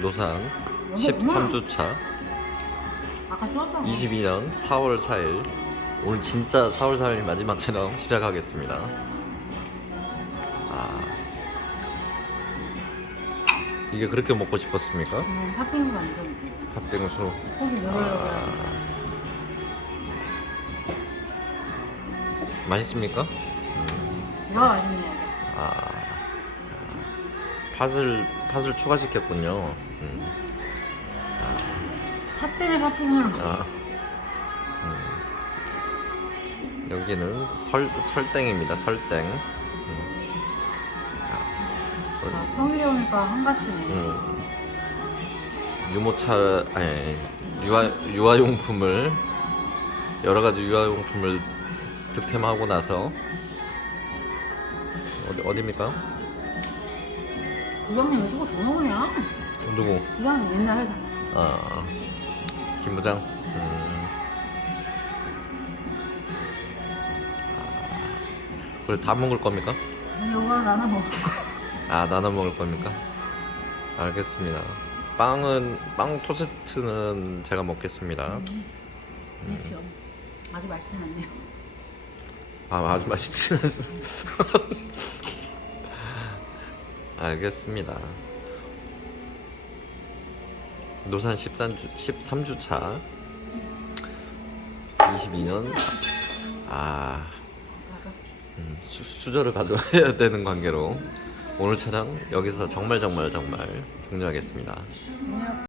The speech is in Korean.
노산 13주차 아까 좋았어. 22년 4월 4일 오늘 진짜 4월 4일 마지막 촬영 시작하겠습니다. 이게 그렇게 먹고 싶었습니까? 팥빙수 완전. 팥빙수. 속이 너덜너덜. 맛있습니까? 누가 맛있네. 팥을 추가시켰군요. 팥 때문에 팥빙수를 먹어. 여기는 설땡입니다. 설땡. 평일에 오니까 한가치네. 유모차 아니 유아용품을 여러 가지 유아용품을 득템하고 나서 어디입니까? 부장님 이거 전화오냐? 누구? 부장님 옛날 회사. 김 부장. 그래 다 먹을 겁니까? 이거가 나는 먹을 거야. 나눠 먹을 겁니까? 알겠습니다. 빵 토스트는 제가 먹겠습니다. 그렇죠. 아주 맛있진 않네요. 아주 맛있지 않습니다. 알겠습니다. 노산 13주차 22년 맞아. 수저를 가져야 되는 관계로 오늘 촬영 여기서 정말 종료하겠습니다. 안녕.